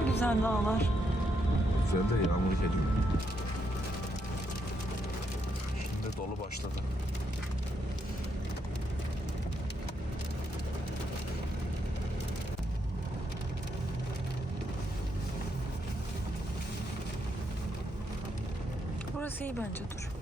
kadar güzel dağlar. Güzel de yağmur geliyor. Şimdi dolu başladı. Burası iyi bence dur.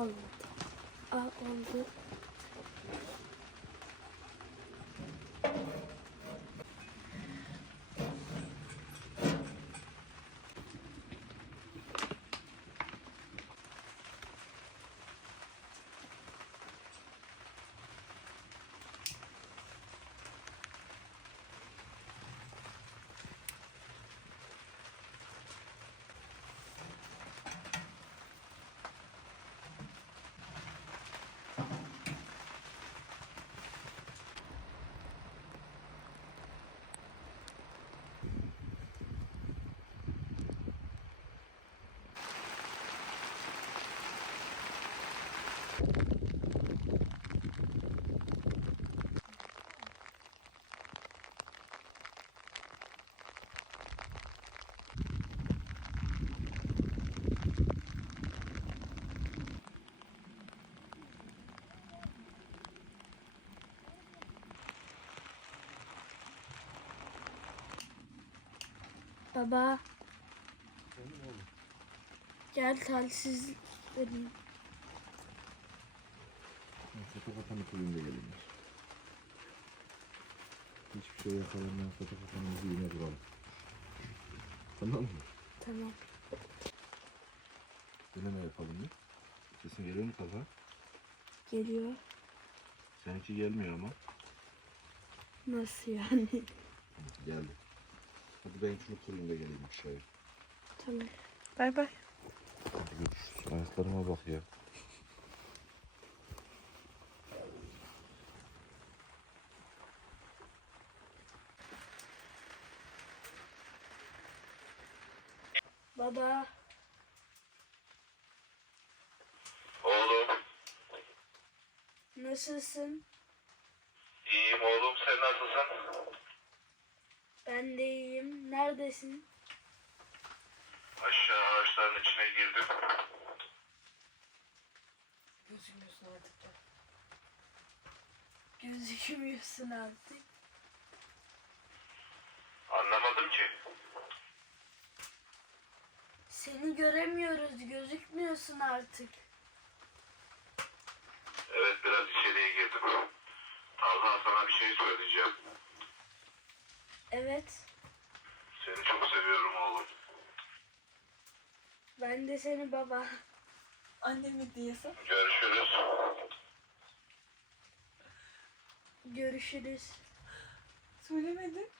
Olmadı. Aa oldu. Baba. Gel telsiz vereyim. Fotoğrafını kulübünde gelinir. Hiçbir şey yakalanmayan fotoğrafımızı yine vuralım. Tamam mı? Tamam. Deneme yapalım ya. Sesin geliyor mu kafa? Geliyor. Seninki gelmiyor ama. Nasıl yani? Geldi. Hadi ben şunu kulübünde geleyim aşağıya. tamam. Bay bay. Hadi görüşürüz. Ayaklarıma bak ya. Baba. Oğlum, Nasılsın? iyiyim oğlum. Sen nasılsın? Ben de iyiyim. Neredesin? Aşağı ağaçların içine girdim. Gözükmüyorsun artık. Gözükmüyorsun artık. Anlamadım ki. Seni göremiyoruz. Gözükmüyorsun artık. Evet, biraz içeriye girdim. Talha sana bir şey söyleyeceğim. Evet. Seni çok seviyorum oğlum. Ben de seni baba. Annemi diyesem. Görüşürüz. Görüşürüz. Söylemedin.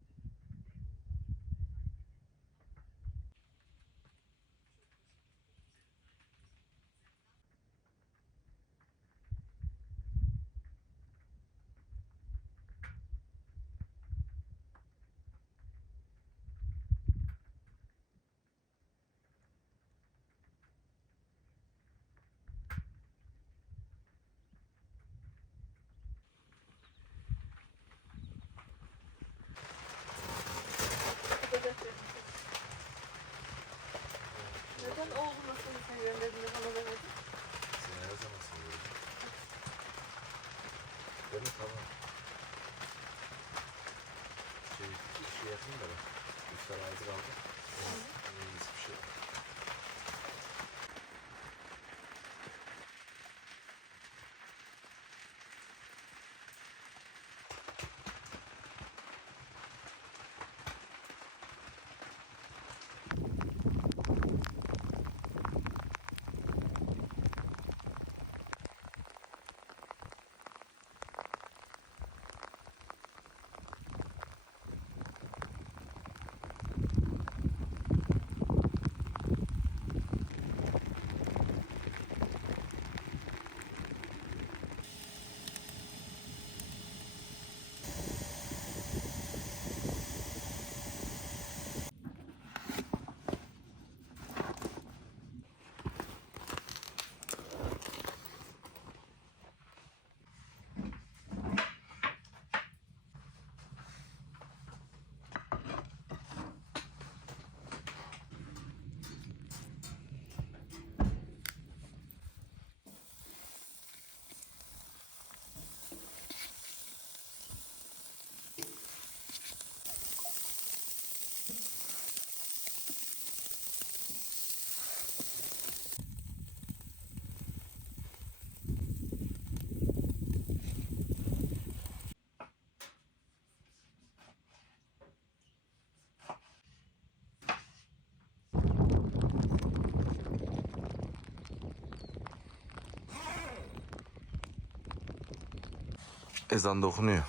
Ezan da okunuyor.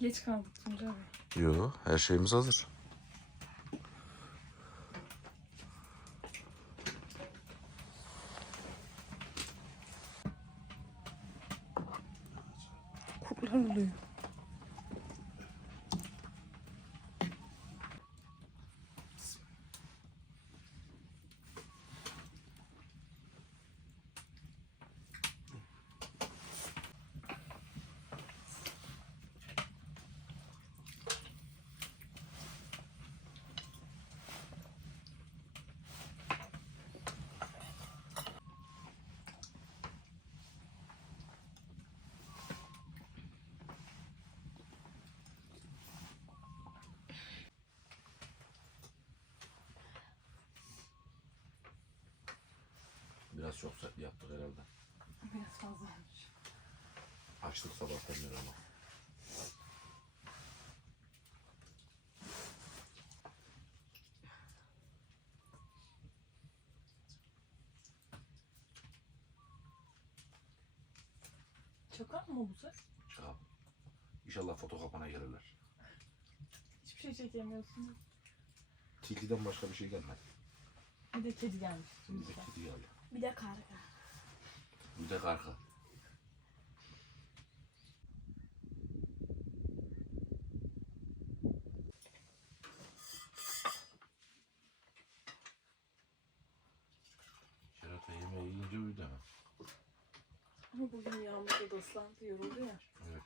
Geç kaldık Tuncay Bey. Yok, her şeyimiz hazır. Biraz çok yaptık herhalde. Biraz fazla olmuş. Açtık sabahtan beri ama. Çakar mı bu ses? Çıkalım. İnşallah foto kapana gelirler. Hiçbir şey çekemiyorsun. Tilkiden başka bir şey gelmedi. Bir de kedi gelmiş. Bir de kedi geldi. Bir de karga. Bir de karga. Kerata yemeği yiyince uyudu hemen. Ama bugün yağmurda da ıslandı yoruldu ya. Evet.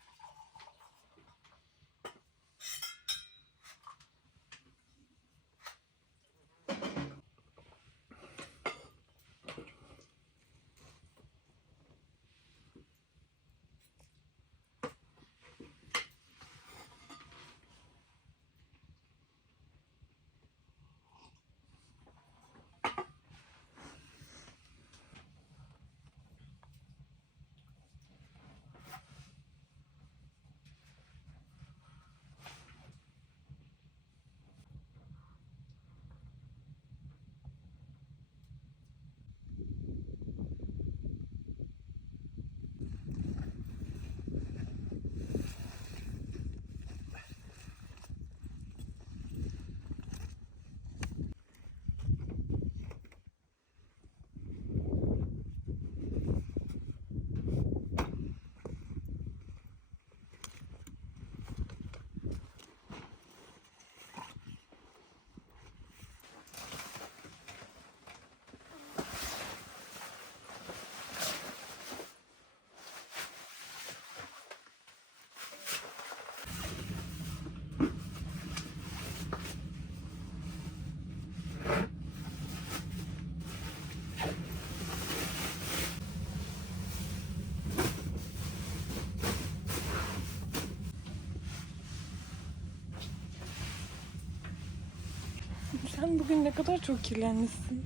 Sen bugün ne kadar çok kirlenmişsin.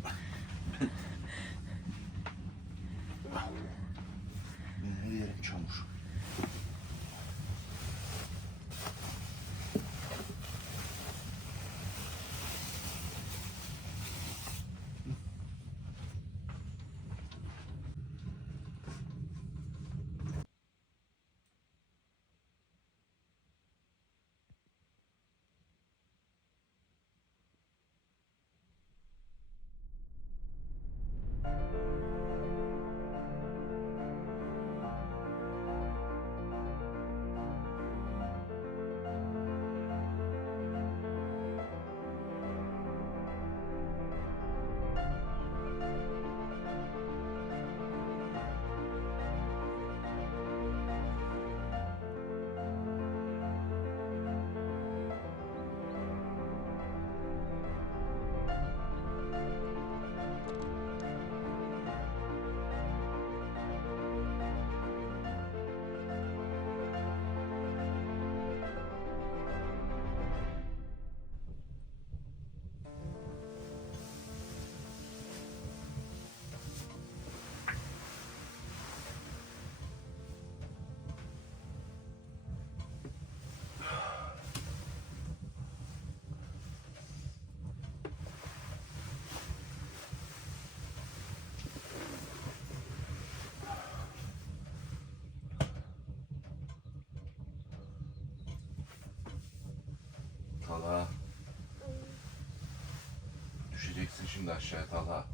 Düşeceksin şimdi aşağıya Talha.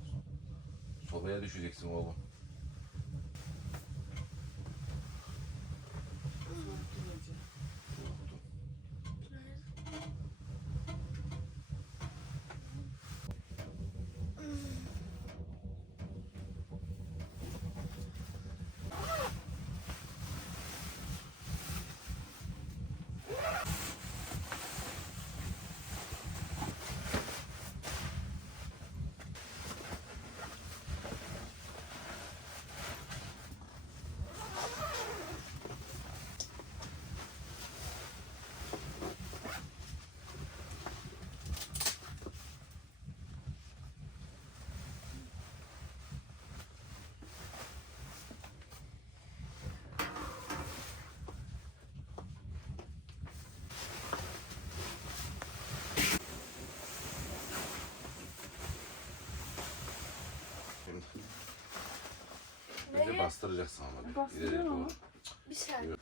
Sobaya düşeceksin oğlum. Bastıracaksın ama. bir. İleriye doğru. Bir saniye.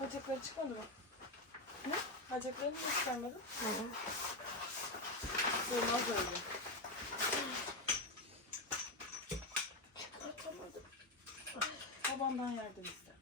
Bacakları çıkmadı mı? Ne? Bacaklarını mı çıkarmadın? Hı hı. Olmaz öyle. Atamadım. Babandan yardım iste.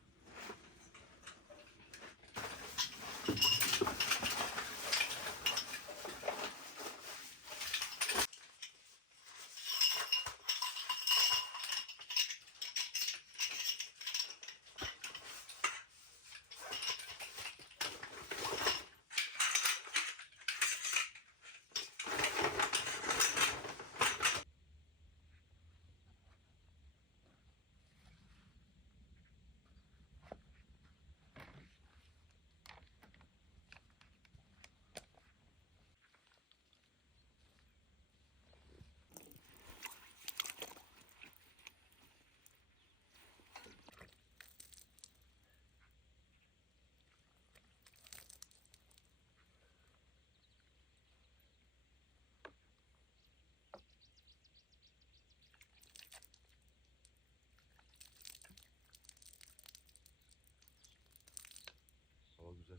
Hava güzel.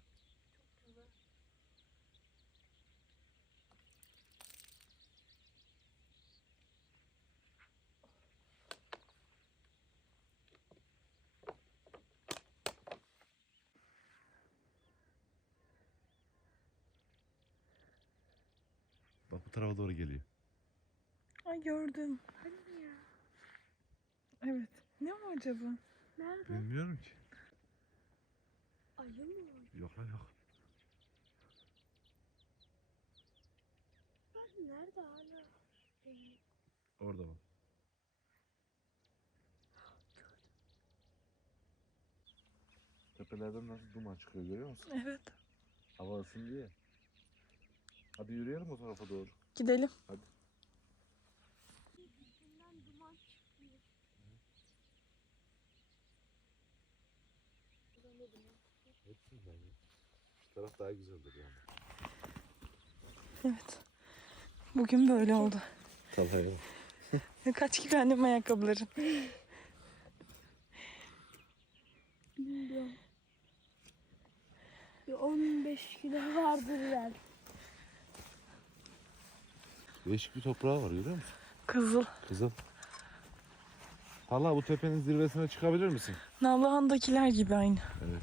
Bak bu tarafa doğru geliyor. Ay gördüm. Evet. Ne o acaba? Nerede? Bilmiyorum ki. Ayı mı? Yok lan yok. Ben nerede hala? Orada bak. Tepelerden nasıl duman çıkıyor görüyor musun? Evet. Hava ısındı ya. Hadi yürüyelim o tarafa doğru. Gidelim. Şu taraf daha güzeldir yani. Evet. Bugün böyle oldu. Talha'ya Kaç kilo annem ayakkabıların? Bilmiyorum. Bir 15 kilo vardır ben. Değişik bir toprağı var görüyor musun? Kızıl. Kızıl. Talha bu tepenin zirvesine çıkabilir misin? Nallıhan'dakiler gibi aynı. Evet.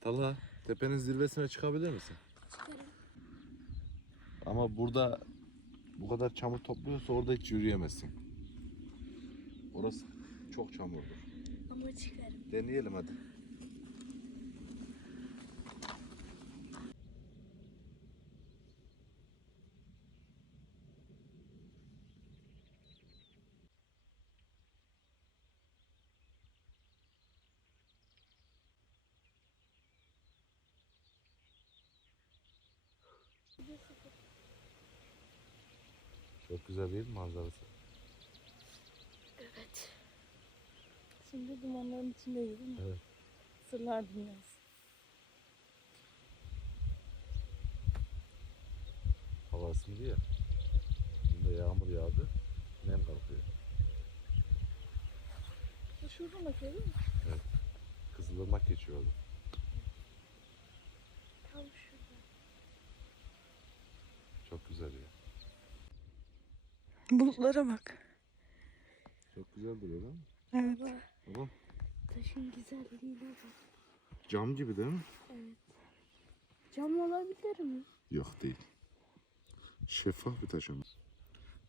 Talha tepenin zirvesine çıkabilir misin? Çıkarım. Ama burada bu kadar çamur topluyorsa orada hiç yürüyemezsin. Orası çok çamurdur. Ama çıkarım. Deneyelim hadi. Çok güzel değil mi manzarası? Evet. Şimdi dumanların içindeyiz değil mi? Evet. Sırlar dünyası. Hava ısındı ya. Şimdi yağmur yağdı. Nem kalkıyor. Bu şuradan bakıyor değil mi? Kızılırmak geçiyor orada. Tam şurada. Çok güzel ya. Bulutlara bak. Çok güzel duruyor mi? Evet. Baba Tamam. taşın güzelliğine bak. Cam gibi değil mi? Evet. Cam olabilir mi? Yok değil. Şeffaf bir taş ama.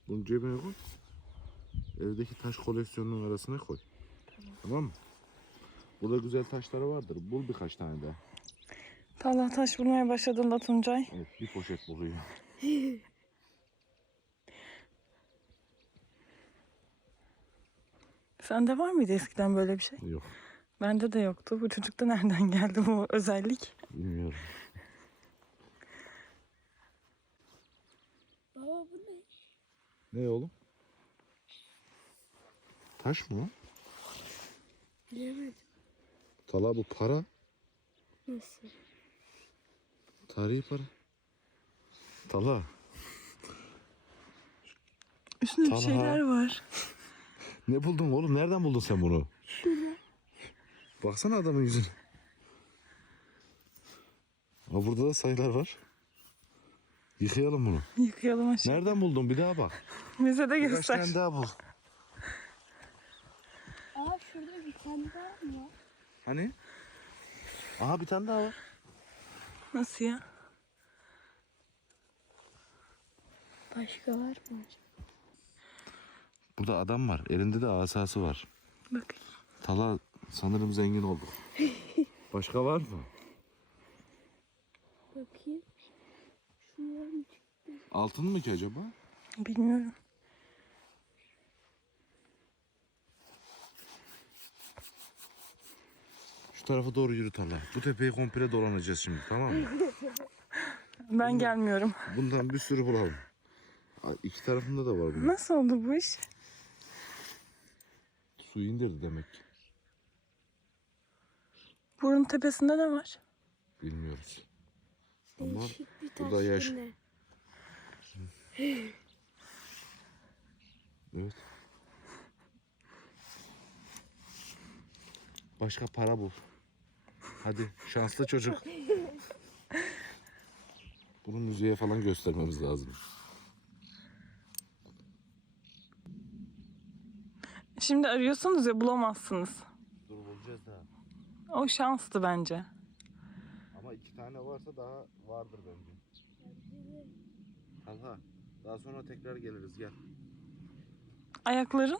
Bunu cebine koy. Evdeki taş koleksiyonunun arasına koy. Tamam. mı? Burada güzel taşları vardır. Bul birkaç tane daha. Talha taş bulmaya başladığında Tuncay. Evet bir poşet buluyor. Sende var mıydı eskiden böyle bir şey? Yok Bende de yoktu. Bu çocukta nereden geldi bu özellik? bilmiyorum. Ne oğlum? Taş mı? Bilemedim. Tala bu para. Nasıl? Tarihi para. Tala. Üstünde Talha. bir şeyler var. Ne buldun oğlum? Nereden buldun sen bunu? Baksana adamın yüzüne. Aa, burada da sayılar var. Yıkayalım bunu. Yıkayalım aşağı. Nereden buldun? Bir daha bak. Bize de Birkaç göster. tane daha bul. Aa şurada bir tane daha mı var? Hani? Aha bir tane daha var. Nasıl ya? Başka var mı? Burada adam var. Elinde de asası var. Bak. Tala sanırım zengin olduk. Başka var mı? Bakayım. Şunlar mı çıktı? Altın mı ki acaba? Bilmiyorum. Şu tarafa doğru yürü Tala. Bu tepeyi komple dolanacağız şimdi tamam mı? Ben gelmiyorum. Bundan bir sürü bulalım. İki tarafında da var bunun. Nasıl oldu bu iş? Su indirdi demek ki. Burun tepesinde ne var? Bilmiyoruz. Ama Değişik bir bu taş da yaş- yine. evet. Başka para bul. Hadi şanslı çocuk. Bunu müzeye falan göstermemiz lazım. Şimdi arıyorsunuz ya bulamazsınız. Dur bulacağız daha. O şanstı bence. Ama iki tane varsa daha vardır bence. Talha daha sonra tekrar geliriz gel. Ayakların?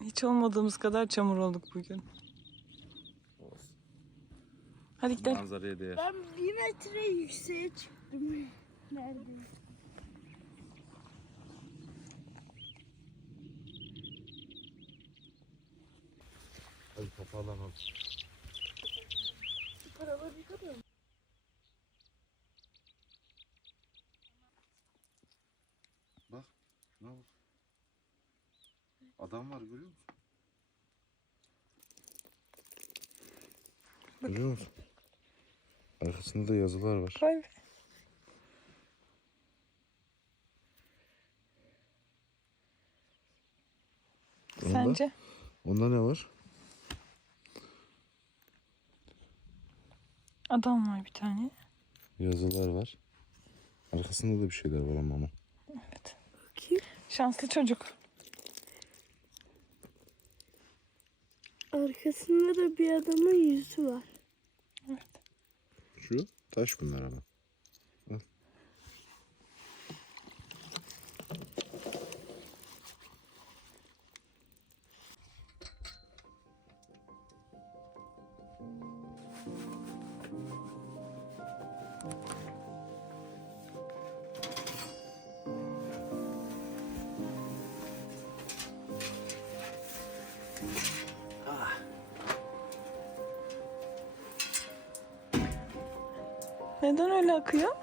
Hiç olmadığımız kadar çamur olduk bugün. Olsun. Hadi gidelim. Manzaraya değer. Ben bir metre yükseğe çıktım. Neredeyse. Hadi toparlanalım. Paraları yıkadın mı? Bak şuna bak. Adam var görüyor musun? Görüyor musun? Arkasında da yazılar var. Onda, Sence? onda ne var? Adam var bir tane. Yazılar var. Arkasında da bir şeyler var ama. Evet. Bakayım. Şanslı çocuk. Arkasında da bir adamın yüzü var. Evet. Şu taş bunlar ama. Neden öyle akıyor?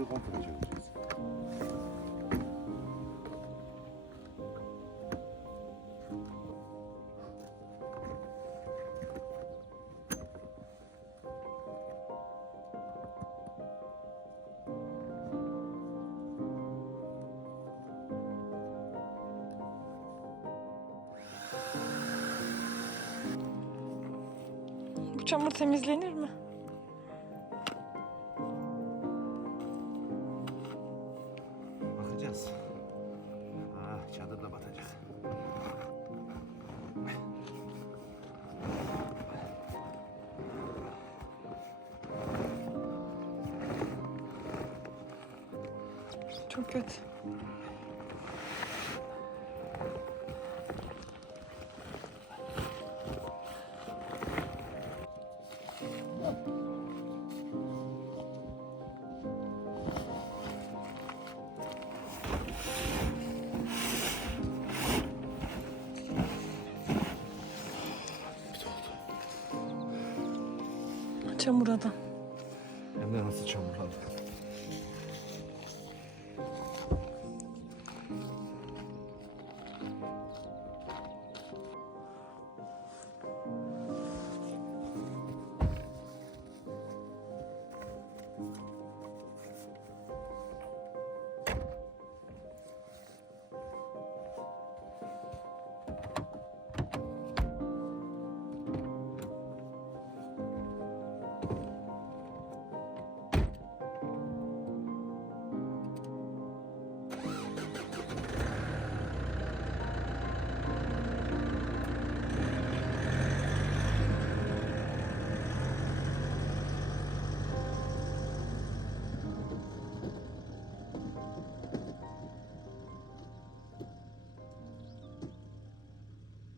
Burayı komple çevireceğiz. Bu çamur temizlenir mi? Çamur adam. Hem de nasıl çamurlandı.